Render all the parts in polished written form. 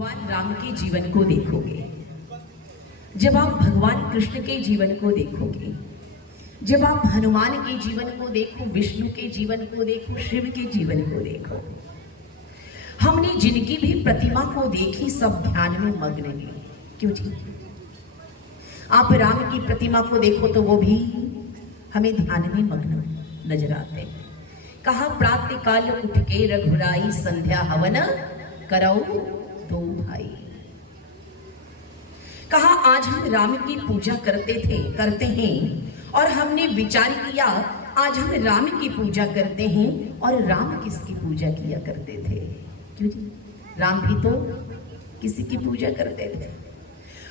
भगवान राम के जीवन को देखोगे, जब आप भगवान कृष्ण के जीवन को देखोगे, जब आप हनुमान के जीवन को देखो, विष्णु के जीवन को देखो, शिव के जीवन को देखो, हमने जिनकी भी प्रतिमा को देखी सब ध्यान में मग्न हैं। क्यों जी? आप राम की प्रतिमा को देखो तो वो भी हमें ध्यान में मग्न नजर आते हैं। कहा प्रातः काल उठ के रघुराई, संध्या हवन करौ दो भाई। कहा आज हम राम की पूजा करते हैं और हमने विचार किया आज हम राम की पूजा करते हैं और राम किसकी पूजा किया करते थे? क्यों जी? राम भी तो किसी की पूजा करते थे।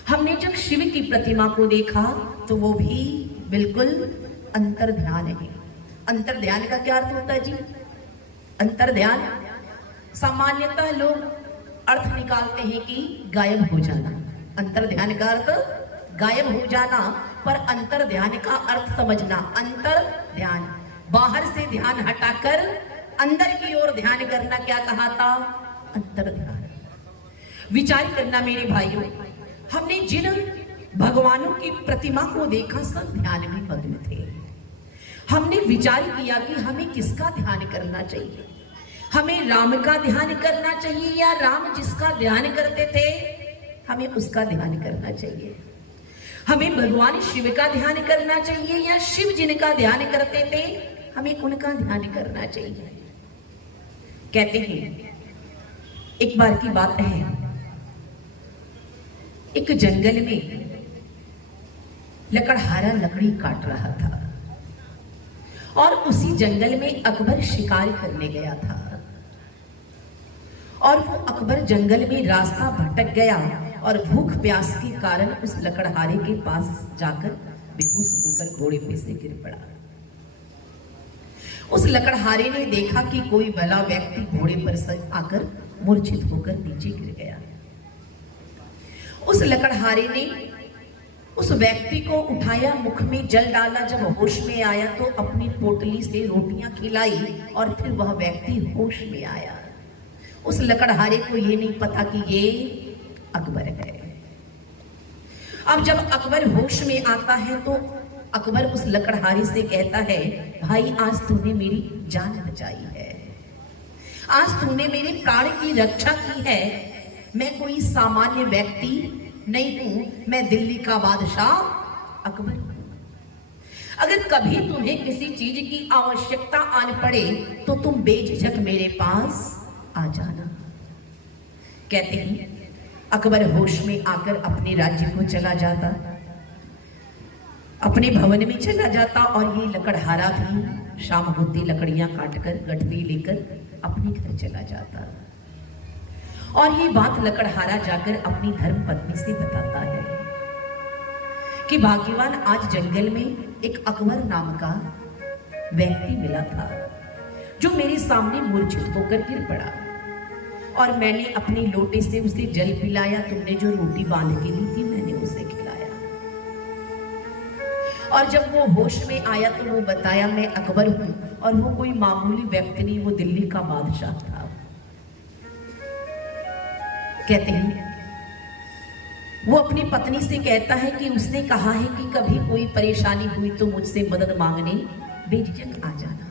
हमने जब शिव की प्रतिमा को देखा तो वो भी बिल्कुल अंतर ध्यान है। अंतर ध्यान का क्या अर्थ होता है जी? अंतर ध्यान सामान्यतः लोग अर्थ निकालते हैं कि गायब हो जाना। अंतर ध्यान का अर्थ गायब हो जाना, पर अंतर ध्यान का अर्थ समझना। अंतर ध्यान बाहर से ध्यान हटाकर अंदर की ओर ध्यान करना, क्या कहा था? अंतर ध्यान। विचार करना मेरे भाइयों, हमने जिन भगवानों की प्रतिमा को देखा सब ध्यान में मग्न थे। हमने विचार किया कि हमें किसका ध्यान करना चाहिए। हमें राम का ध्यान करना चाहिए या राम जिसका ध्यान करते थे हमें उसका ध्यान करना चाहिए। हमें भगवान शिव का ध्यान करना चाहिए या शिव जिनका ध्यान करते थे हमें उनका ध्यान करना चाहिए। कहते हैं एक बार की बात है, एक जंगल में लकड़हारा लकड़ी काट रहा था और उसी जंगल में अकबर शिकार करने गया था और वो अकबर जंगल में रास्ता भटक गया और भूख प्यास के कारण उस लकड़हारे के पास जाकर बेहोश होकर घोड़े पे से गिर पड़ा। उस लकड़हारे ने देखा कि कोई भला व्यक्ति घोड़े पर से आकर मूर्छित होकर नीचे गिर गया। उस लकड़हारे ने उस व्यक्ति को उठाया, मुख में जल डाला, जब होश में आया तो अपनी पोटली से रोटियां खिलाई और फिर वह व्यक्ति होश में आया। उस लकड़हारे को ये नहीं पता कि ये अकबर है। अब जब अकबर होश में आता है तो अकबर उस लकड़हारे से कहता है, भाई आज तूने मेरी जान बचाई है, आज तूने मेरे प्राण की रक्षा की है। मैं कोई सामान्य व्यक्ति नहीं हूं, मैं दिल्ली का बादशाह अकबर हूं। अगर कभी तुम्हें किसी चीज की आवश्यकता आन पड़े तो तुम बेझिझक मेरे पास आ जाना। कहते हैं अकबर होश में आकर अपने राज्य को चला जाता, अपने भवन में चला जाता और ये लकड़हारा भी शाम होती लकड़ियां काटकर गठरी लेकर अपने घर चला जाता। और ये बात लकड़हारा जाकर अपनी धर्म पत्नी से बताता है कि भाग्यवान आज जंगल में एक अकबर नाम का व्यक्ति मिला था जो मेरे सामने मूर्छित होकर गिर पड़ा और मैंने अपने लोटे से उसे जल पिलाया। तुमने जो रोटी बांध के ली थी मैंने उसे खिलाया और जब वो होश में आया तो वो बताया मैं अकबर हूं और वो कोई मामूली व्यक्ति नहीं, वो दिल्ली का बादशाह था। कहते हैं वो अपनी पत्नी से कहता है कि उसने कहा है कि कभी कोई परेशानी हुई तो मुझसे मदद मांगने बेझिझक आ जाना।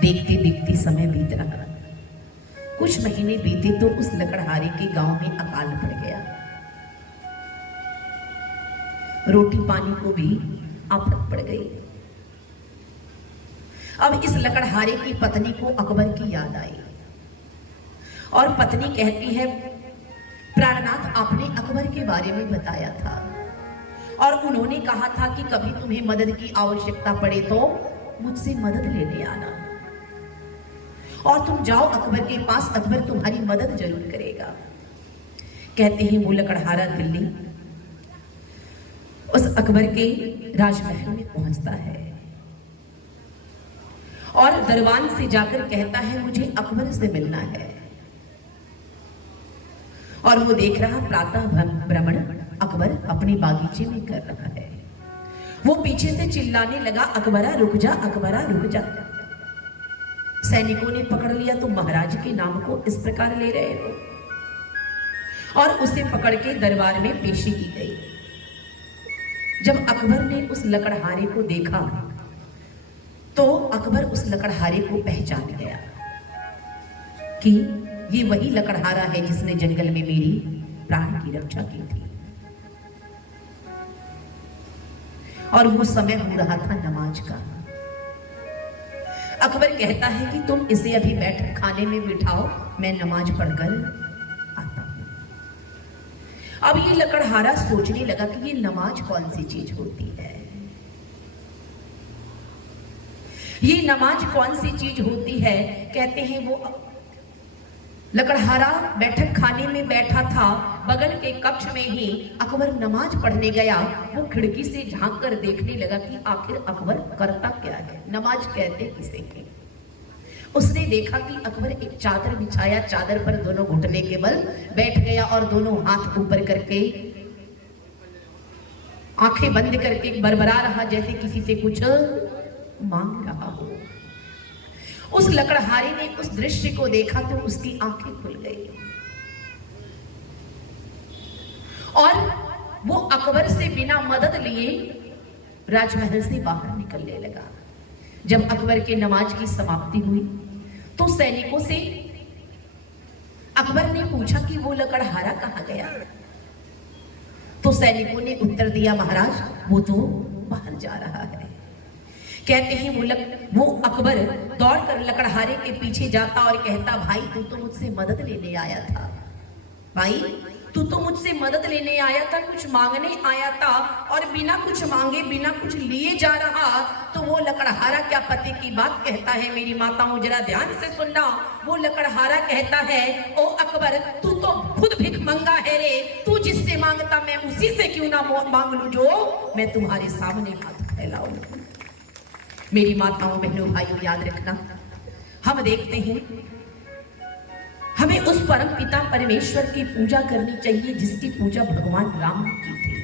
देखते देखते समय बीत रहा, कुछ महीने बीते तो उस लकड़हारे के गांव में अकाल पड़ गया। रोटी पानी को भी आफत पड़ गई। अब इस लकड़हारे की पत्नी को अकबर की याद आई और पत्नी कहती है, प्राणनाथ आपने अकबर के बारे में बताया था और उन्होंने कहा था कि कभी तुम्हें मदद की आवश्यकता पड़े तो मुझसे मदद लेने आना और तुम जाओ अकबर के पास, अकबर तुम्हारी मदद जरूर करेगा। कहते हैं वो लकड़हारा दिल्ली उस अकबर के राजमहल में पहुंचता है और दरबान से जाकर कहता है मुझे अकबर से मिलना है। और वो देख रहा प्रातः भ्रमण अकबर अपने बागीचे में कर रहा है। वो पीछे से चिल्लाने लगा, अकबरा रुक जा, अकबरा रुक जा। सैनिकों ने पकड़ लिया तो महाराज के नाम को इस प्रकार ले रहे हो, और उसे पकड़ के दरबार में पेशी की गई। जब अकबर ने उस लकड़हारे को देखा तो अकबर उस लकड़हारे को पहचान गया कि ये वही लकड़हारा है जिसने जंगल में मेरी प्राण की रक्षा की थी। और वो समय हो रहा था नमाज का। अकबर कहता है कि तुम इसे अभी बैठक खाने में बिठाओ, मैं नमाज पढ़कर आता हूं। अब ये लकड़हारा सोचने लगा कि ये नमाज कौन सी चीज होती है, ये नमाज कौन सी चीज होती है। कहते हैं वो लकड़हारा बैठक खाने में बैठा था, बगल के कक्ष में ही अकबर नमाज पढ़ने गया। वो खिड़की से झांक कर देखने लगा कि आखिर अकबर करता क्या है, नमाज कहते किसे हैं। उसने देखा कि अकबर एक चादर बिछाया, चादर पर दोनों घुटने के बल बैठ गया और दोनों हाथ ऊपर करके आंखें बंद करके बरबरा रहा जैसे किसी से कुछ मांग रहा हो। उस लकड़हारे ने उस दृश्य को देखा तो उसकी आंखें खुल गई और वो अकबर से बिना मदद लिए राजमहल से बाहर निकलने लगा। जब अकबर के नमाज की समाप्ति हुई तो सैनिकों से अकबर ने पूछा कि वो लकड़हारा कहाँ गया। तो सैनिकों ने उत्तर दिया, महाराज वो तो बाहर जा रहा है। कहते हैं वो अकबर दौड़कर लकड़हारे के पीछे जाता और कहता, भाई तू तो मुझसे मदद लेने आया था, भाई तू तो मुझसे मदद लेने आया था, कुछ मांगने आया था और बिना कुछ मांगे बिना कुछ लिए जा रहा। तो वो लकड़हारा क्या पति की बात कहता है, मेरी माताओं जरा ध्यान से सुनना। वो लकड़हारा कहता है, ओ अकबर तू तो खुद भिख मंगा है रे, तू जिससे मांगता मैं उसी से क्यों ना मांग लूं जो मैं तुम्हारे सामने हाथ फैलाऊं। मेरी माताओं बहनों भाइयों याद रखना, हम देखते हैं हमें उस परम पिता परमेश्वर की पूजा करनी चाहिए जिसकी पूजा भगवान राम ने की थी,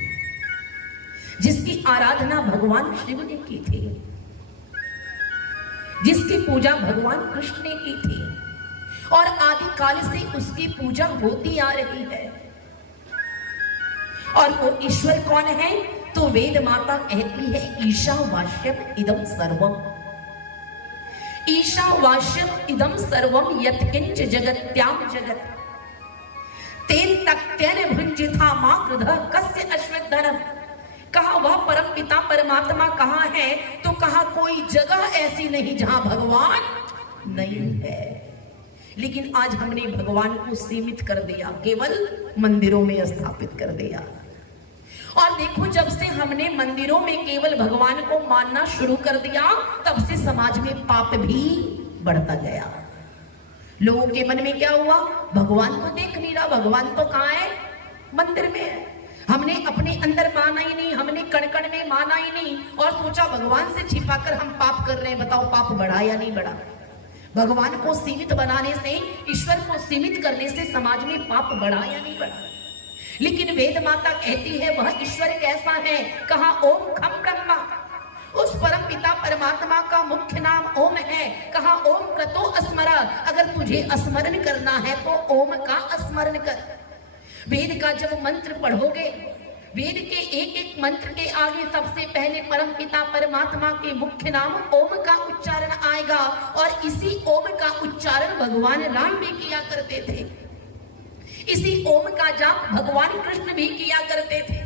जिसकी आराधना भगवान शिव ने की थी, जिसकी पूजा भगवान कृष्ण ने की थी और आदि काल से उसकी पूजा होती आ रही है। और वो ईश्वर कौन है? तो वेद माता कहती है, ईशावास्यम इदम सर्वम, ईशावास्यम इदम सर्वम यत्किंच जगत्याम जगत तेन तक्त्यन भुंजिथा मां कृधा कस्य अश्वत्थनम। कहा वह परम पिता परमात्मा कहाँ है? तो कहा कोई जगह ऐसी नहीं जहां भगवान नहीं है। लेकिन आज हमने भगवान को सीमित कर दिया, केवल मंदिरों में स्थापित कर दिया। और देखो जब से हमने मंदिरों में केवल भगवान को मानना शुरू कर दिया तब से समाज में पाप भी बढ़ता गया। लोगों के मन में क्या हुआ? भगवान तो देख नहीं रहा, भगवान तो कहाँ है? मंदिर में है। हमने अपने अंदर माना ही नहीं, हमने कण कण में माना ही नहीं और सोचा भगवान से छिपाकर हम पाप कर रहे हैं। बताओ पाप बढ़ा या नहीं बढ़ा? भगवान को सीमित बनाने से, ईश्वर को सीमित करने से समाज में पाप बढ़ा या नहीं बढ़ा? लेकिन वेद माता कहती है वह ईश्वर कैसा है? कहा ओम खम ब्रह्मा, उस परम पिता परमात्मा का मुख्य नाम ओम है। कहा ओम क्रतो स्मरा, अगर तुझे स्मरण करना है तो ओम का स्मरण कर। वेद का जब मंत्र पढ़ोगे, वेद के एक एक मंत्र के आगे सबसे पहले परम पिता परमात्मा के मुख्य नाम ओम का उच्चारण आएगा और इसी ओम का उच्चारण भगवान राम भी किया करते थे, इसी ओम का जाप भगवान कृष्ण भी किया करते थे।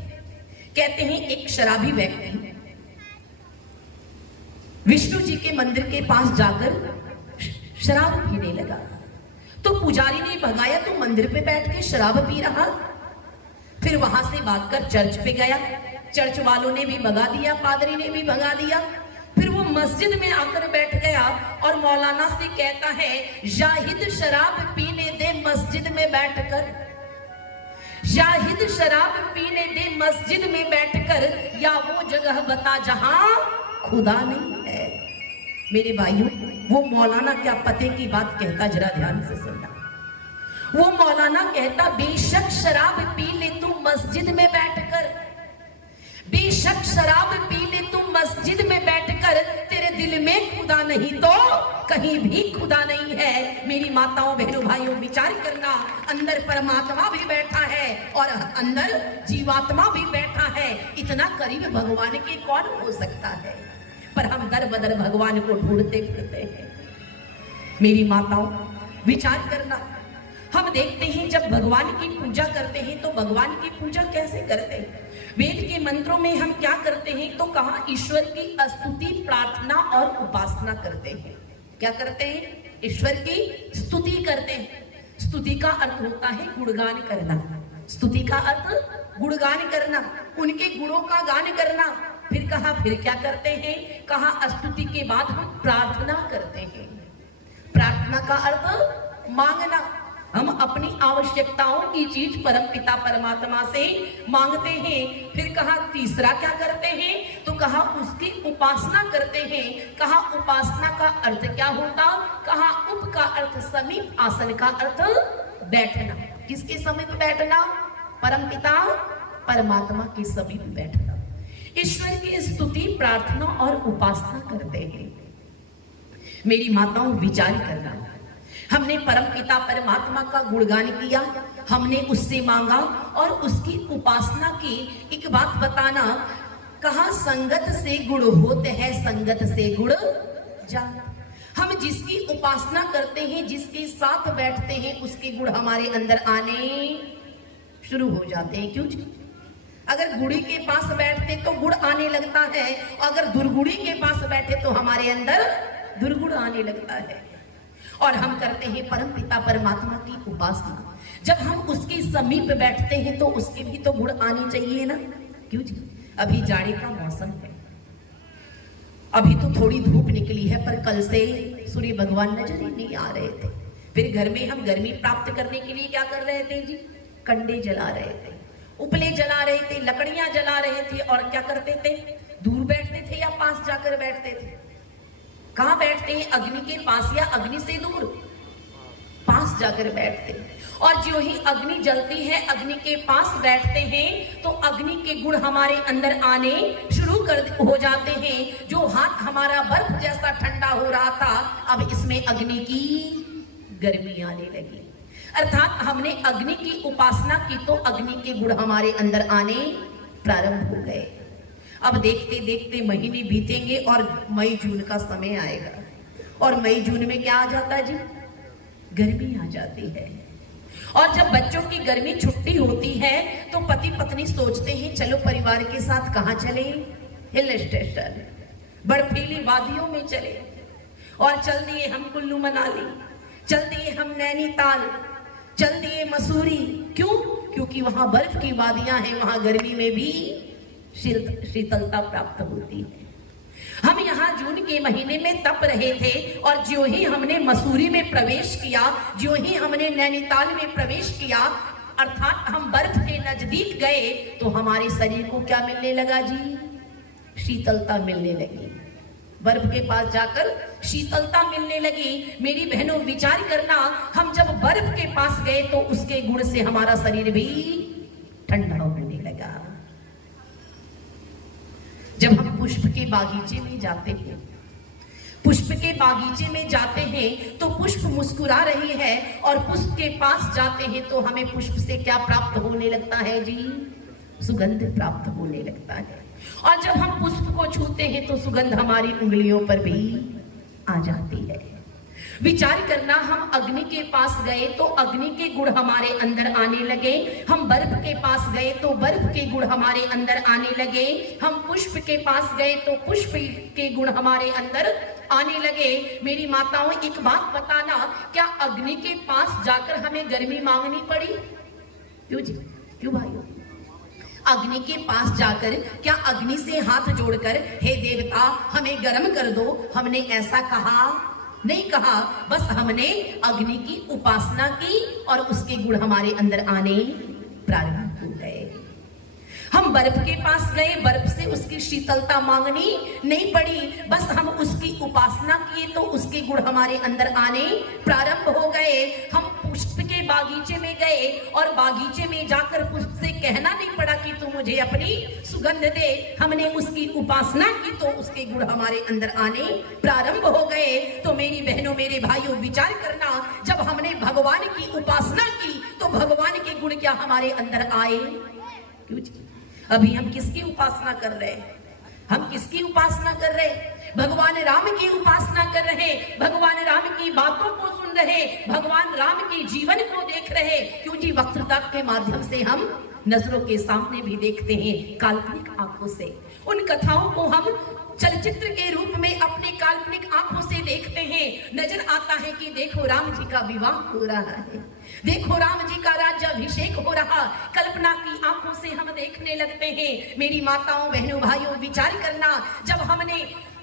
कहते हैं एक शराबी व्यक्ति विष्णु जी के मंदिर के पास जाकर शराब पीने लगा तो पुजारी ने भगाया तो मंदिर पे बैठ के शराब पी रहा। फिर वहां से भागकर चर्च पे गया, चर्च वालों ने भी भगा दिया, पादरी ने भी भगा दिया। फिर वो मस्जिद में आकर बैठ गया और मौलाना से कहता है, जाहिद शराब पीने दे मस्जिद में बैठकर, जाहिद शराब पीने दे मस्जिद में बैठकर, या वो जगह बता जहां खुदा नहीं है। मेरे भाइयों, वो मौलाना क्या पते की बात कहता, जरा ध्यान से सुनना। वो मौलाना कहता, बेशक शराब पी ले तू मस्जिद में बैठकर, बेशक शराब पी ले तू मस्जिद में बैठकर, तेरे दिल में खुदा नहीं तो कहीं भी खुदा नहीं है। मेरी माताओं बहनों भाइयों विचार करना, अंदर परमात्मा भी बैठा है और अंदर जीवात्मा भी बैठा है। इतना करीब भगवान के कौन हो सकता है? पर हम दर बदर भगवान को ढूंढते फिरते हैं। मेरी माताओं विचार करना, हम देखते हैं जब भगवान की पूजा करते हैं तो भगवान की पूजा कैसे करते हैं? वेद के मंत्रों में हम क्या करते हैं? तो कहा ईश्वर की स्तुति, प्रार्थना और उपासना करते हैं। क्या करते हैं? ईश्वर की स्तुति करते हैं। स्तुति का अर्थ होता है गुणगान करना। स्तुति का अर्थ गुणगान करना, उनके गुणों का गान करना। फिर कहा फिर क्या करते हैं? कहा स्तुति के बाद हम प्रार्थना करते हैं। प्रार्थना का अर्थ मांगना। हम अपनी आवश्यकताओं की चीज परमपिता परमात्मा से मांगते हैं। फिर कहा तीसरा क्या करते हैं? तो कहा उसकी उपासना करते हैं। कहा उपासना का अर्थ क्या होता? कहा उप का अर्थ समीप, आसन का अर्थ बैठना। किसके समीप बैठना? परमपिता परमात्मा के समीप बैठना। ईश्वर की स्तुति, प्रार्थना और उपासना करते हैं। मेरी माताओं विचार करना, हमने परमपिता परमात्मा का गुणगान किया, हमने उससे मांगा और उसकी उपासना की। एक बात बताना, कहा संगत से गुण होते हैं, संगत से गुण जान। हम जिसकी उपासना करते हैं, जिसके साथ बैठते हैं, उसके गुण हमारे अंदर आने शुरू हो जाते हैं। क्यों? अगर गुड़ी के पास बैठते तो गुण आने लगता है, अगर दुर्गुड़ी के पास बैठे तो हमारे अंदर दुर्गुण आने लगता है। और हम करते हैं परमपिता परमात्मा की उपासना। जब हम उसके समीप बैठते हैं तो उसके भी तो गुण आने चाहिए ना। क्यों जी? अभी जाड़े का मौसम है, अभी तो थोड़ी धूप निकली है, पर कल से सूर्य भगवान नजर ही नहीं आ रहे थे। फिर घर में हम गर्मी प्राप्त करने के लिए क्या कर रहे थे जी? कंडे जला रहे थे, उपले जला रहे थे, लकड़ियां जला रहे थे। और क्या करते थे? दूर बैठते थे या पास जाकर बैठते थे? कहां बैठते हैं? अग्नि के पास या अग्नि से दूर? पास जाकर बैठते। और जो ही अग्नि जलती है, अग्नि के पास बैठते हैं तो अग्नि के गुण हमारे अंदर आने शुरू हो जाते हैं। जो हाथ हमारा बर्फ जैसा ठंडा हो रहा था, अब इसमें अग्नि की गर्मी आने लगी। अर्थात हमने अग्नि की उपासना की तो अग्नि के गुण हमारे अंदर आने प्रारंभ हो गए। अब देखते देखते महीने बीतेंगे और मई जून का समय आएगा। और मई जून में क्या आ जाता है जी? गर्मी आ जाती है। और जब बच्चों की गर्मी छुट्टी होती है तो पति पत्नी सोचते हैं चलो परिवार के साथ कहाँ चले? हिल स्टेशन, बर्फीली वादियों में चले। और चल दिए हम कुल्लू मनाली, चल दिए हम नैनीताल, चल दिए मसूरी। क्यों? क्योंकि वहां बर्फ की वादियां हैं, वहां गर्मी में भी शीतलता प्राप्त होती है। हम यहाँ जून के महीने में तप रहे थे और जो ही हमने मसूरी में प्रवेश किया, जो ही हमने नैनीताल में प्रवेश किया, अर्थात हम बर्फ के नजदीक गए तो हमारे शरीर को क्या मिलने लगा जी? शीतलता मिलने लगी। बर्फ के पास जाकर शीतलता मिलने लगी। मेरी बहनों विचार करना, हम जब बर्फ के पास गए तो उसके गुण से हमारा शरीर भी ठंडा होने लगा। जब हम पुष्प के बागीचे में जाते हैं, पुष्प के बागीचे में जाते हैं तो पुष्प मुस्कुरा रही है और पुष्प के पास जाते हैं तो हमें पुष्प से क्या प्राप्त होने लगता है जी? सुगंध प्राप्त होने लगता है। और जब हम पुष्प को छूते हैं तो सुगंध हमारी उंगलियों पर भी आ जाती है। विचार करना, हम अग्नि के पास गए तो अग्नि के गुण हमारे अंदर आने लगे। हम बर्फ के पास गए तो बर्फ के गुण हमारे अंदर आने लगे। हम पुष्प के पास गए तो पुष्प के गुण हमारे अंदर आने लगे। मेरी माताओं एक बात बताना, क्या अग्नि के पास जाकर हमें गर्मी मांगनी पड़ी? क्यों जी? क्यों भाइयों? अग्नि के पास जाकर क्या अग्नि से हाथ जोड़कर हे देवता हमें गर्म कर दो, हमने ऐसा कहा? नहीं कहा। बस हमने अग्नि की उपासना की और उसके गुण हमारे अंदर आने प्रारंभ हो गए। हम बर्फ के पास गए, बर्फ से उसकी शीतलता मांगनी नहीं पड़ी, बस हम उसकी उपासना किए तो उसके गुण हमारे अंदर आने प्रारंभ हो गए। हम पुष्प के बागीचे में गए और बागीचे में जाकर पुष्प से कहना नहीं पड़ा कि तू मुझे अपनी सुगंध दे। हमने उसकी उपासना की तो उसके गुण हमारे अंदर आने प्रारंभ हो गए। तो मेरी बहनों, मेरे भाइयों, विचार करना, जब हमने भगवान की उपासना की तो भगवान के गुण क्या हमारे अंदर आए? क्यों जी? अभी हम किसकी उपासना कर रहे हैं? हम किसकी उपासना कर रहे हैं? भगवान राम की उपासना कर रहे, भगवान राम की बातों को सुन रहे, भगवान राम के जीवन को देख रहे। क्यों जी? वक्तृता के माध्यम से हम नजरों के सामने भी देखते हैं, काल्पनिक आंखों से उन कथाओं को हम चलचित्र के रूप में अपने काल्पनिक आंखों से देखते हैं। नजर आता है कि देखो राम जी का विवाह हो रहा है, देखो राम जी का राज्याभिषेक हो रहा। कल्पना की आंखों से हम देखने लगते हैं। मेरी माताओं, बहनों, भाइयों, विचार करना, जब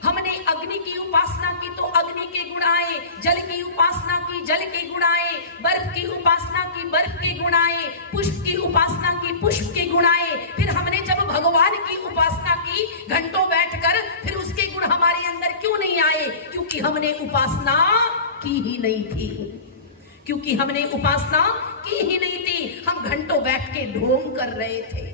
हमने अग्नि की उपासना की तो अग्नि के गुण आए, जल की उपासना की जल के गुण आए, बर्फ की उपासना की बर्फ के गुण आए, पुष्प की उपासना की पुष्प के गुण आए। फिर हमने जब भगवान की उपासना की घंटों बैठकर, फिर उसके गुण हमारे अंदर क्यों नहीं आए? क्योंकि हमने उपासना की ही नहीं थी, क्योंकि हमने उपासना की ही नहीं थी। हम घंटों बैठ के ढोंग कर रहे थे,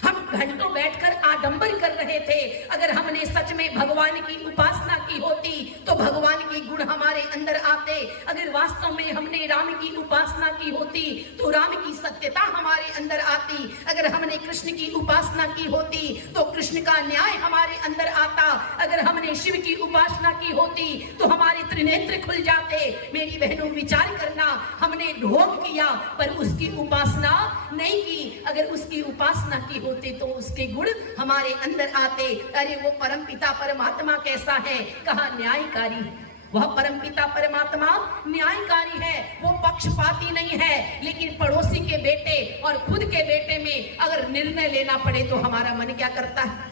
हम घंटों बैठकर आडंबर कर रहे थे। अगर हमने सच में भगवान की उपासना की होती तो भगवान के गुण हमारे अंदर आते। अगर वास्तव में हमने राम की उपासना की होती तो राम की सत्यता हमारे अंदर आती। अगर हमने कृष्ण की उपासना की होती तो कृष्ण का न्याय हमारे अंदर आता। अगर हमने शिव की उपासना की होती तो हमारे त्रिनेत्र खुल जाते। मेरी बहनों, विचार करना, हमने ढोंग किया पर उसकी उपासना नहीं की। अगर उसकी उपासना की होते तो उसके गुण हमारे अंदर आते। अरे वो परमपिता परमात्मा कैसा है? कहा न्यायकारी है। वह परमपिता परमात्मा न्यायकारी है, वो पक्षपाती नहीं है। लेकिन पड़ोसी के बेटे और खुद के बेटे में अगर निर्णय लेना पड़े तो हमारा मन क्या करता है?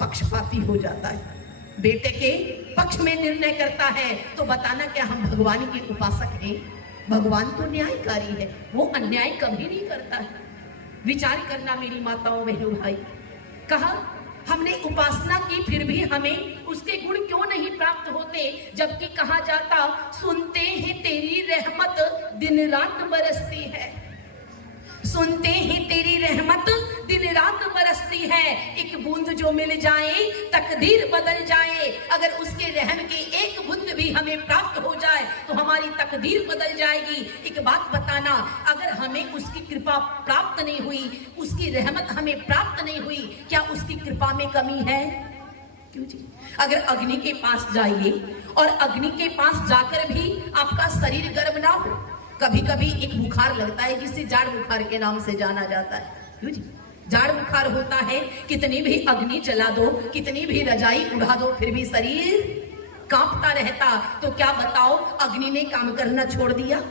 पक्षपाती हो जाता है, बेटे के पक्ष में निर्णय करता है। तो बताना क्या हम भगवान के उपासक हैं? भगवान तो न्यायकारी है, वो अन्याय कभी नहीं करता है। विचार करना मेरी माताओं, बहनों, भाई, कहा हमने उपासना की फिर भी हमें उसके गुण क्यों नहीं प्राप्त होते? जबकि कहा जाता सुनते हैं तेरी रहमत दिन रात बरसती है, सुनते हैं तेरी रहमत दिन रात बरसती है। एक बूंद जो मिल जाए तकदीर बदल जाए। अगर उसके रहम की एक बूंद भी हमें प्राप्त हो जाए तो हमारी तकदीर बदल जाएगी। एक बात बताना, अगर हमें उसकी कृपा प्राप्त नहीं हुई, उसकी रहमत हमें प्राप्त नहीं हुई, क्या उसकी कृपा में कमी है? क्यों जी? अगर अग्नि के पास जाइए और अग्नि के पास जाकर भी आपका शरीर गर्म ना हो, कभी कभी एक बुखार लगता है जिसे जाड़ बुखार के नाम से जाना जाता है। क्यों जी? जाड़ बुखार होता है, कितनी भी अग्नि जला दो, कितनी भी रजाई उड़ा दो, फिर भी शरीर कांपता रहता। तो क्या बताओ, अग्नि ने काम करना छोड़ दिया?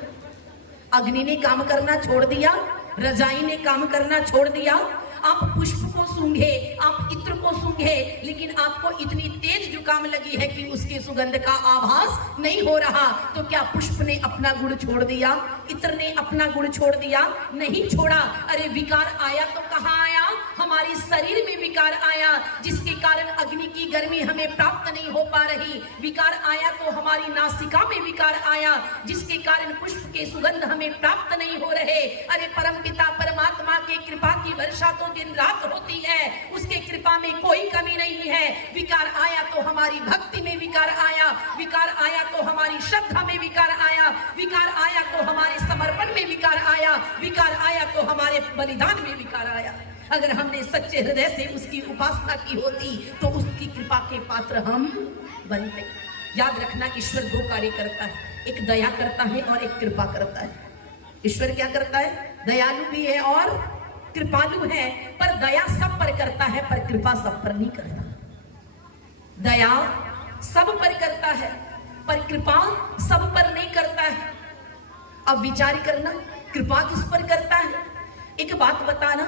अग्नि ने काम करना छोड़ दिया, रजाई ने काम करना छोड़ दिया। आप पुष्प को सूंघे, आप इत्र को सूंघे, लेकिन आपको इतनी तेज जुकाम लगी है कि उसकी सुगंध का आभास नहीं हो रहा। तो क्या पुष्प ने अपना गुण छोड़ दिया? इत्र ने अपना गुण छोड़ दिया? नहीं छोड़ा। अरे विकार आया तो कहाँ आया? हमारे शरीर में विकार आया, जिसके कारण अग्नि की गर्मी हमें प्राप्त नहीं हो पा रही। विकार आया तो हमारी नासिका में विकार आया, जिसके कारण पुष्प के सुगंध हमें प्राप्त नहीं हो रहे। अरे परमपिता परमात्मा की कृपा की वर्षा तो दिन रात होती है, उसके कृपा में कोई कमी नहीं है। विकार आया तो हमारी भक्ति में विकार आया, विकार आया तो हमारी श्रद्धा में विकार आया, विकार आया तो हमारे समर्पण में विकार आया, विकार आया तो हमारे बलिदान में विकार आया। अगर हमने सच्चे हृदय से उसकी उपासना की होती तो उसकी कृपा के पात्र हम बनते। याद रखना, ईश्वर दो कार्य करता है, एक दया करता है और एक कृपा करता है। ईश्वर क्या करता है? दयालु भी है और कृपालु है, पर दया सब पर करता है पर कृपा सब पर नहीं करता। दया सब पर करता है पर कृपा सब पर नहीं करता है। अब विचार करना, कृपा किस पर करता है? एक बात बताना,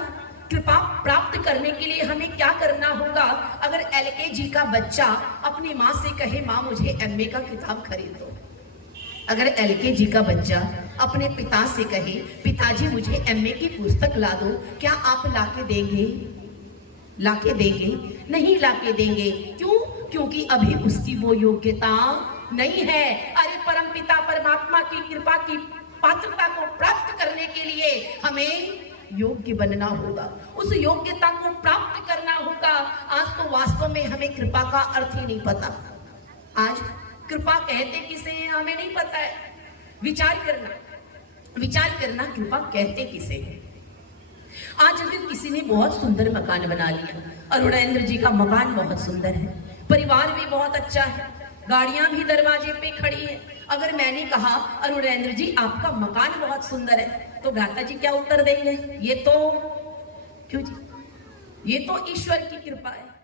कृपा प्राप्त करने के लिए हमें क्या करना होगा? अगर LKG का बच्चा अपनी माँ से कहे माँ मुझे MA का किताब खरीद दो, अगर LKG का बच्चा अपने पिता से कहे पिताजी मुझे MA की पुस्तक ला दो, क्या आप लाके देंगे? लाके देंगे? नहीं लाके देंगे। क्यों? क्योंकि अभी उसकी वो योग्यता नहीं है। अरे परमपिता परमात्मा की कृपा की पात्रता को प्राप्त करने के लिए हमें योग्य बनना होगा, उस योग्यता को प्राप्त करना होगा। आज तो वास्तव में हमें कृपा का अर्थ ही नहीं पता। आज कृपा कहते किसे हैं हमें नहीं पता है। विचार करना कृपा कहते किसे हैं। आज अगर किसी ने बहुत सुंदर मकान बना लिया, अरुणेंद्र जी का मकान बहुत सुंदर है, परिवार भी बहुत अच्छा है, गाड़ियां भी दरवाजे पे खड़ी है, अगर मैंने कहा अरुणेंद्र जी आपका मकान बहुत सुंदर है, तो भ्राता जी क्या उत्तर देंगे? ये तो क्यों जी, ये तो ईश्वर की कृपा है।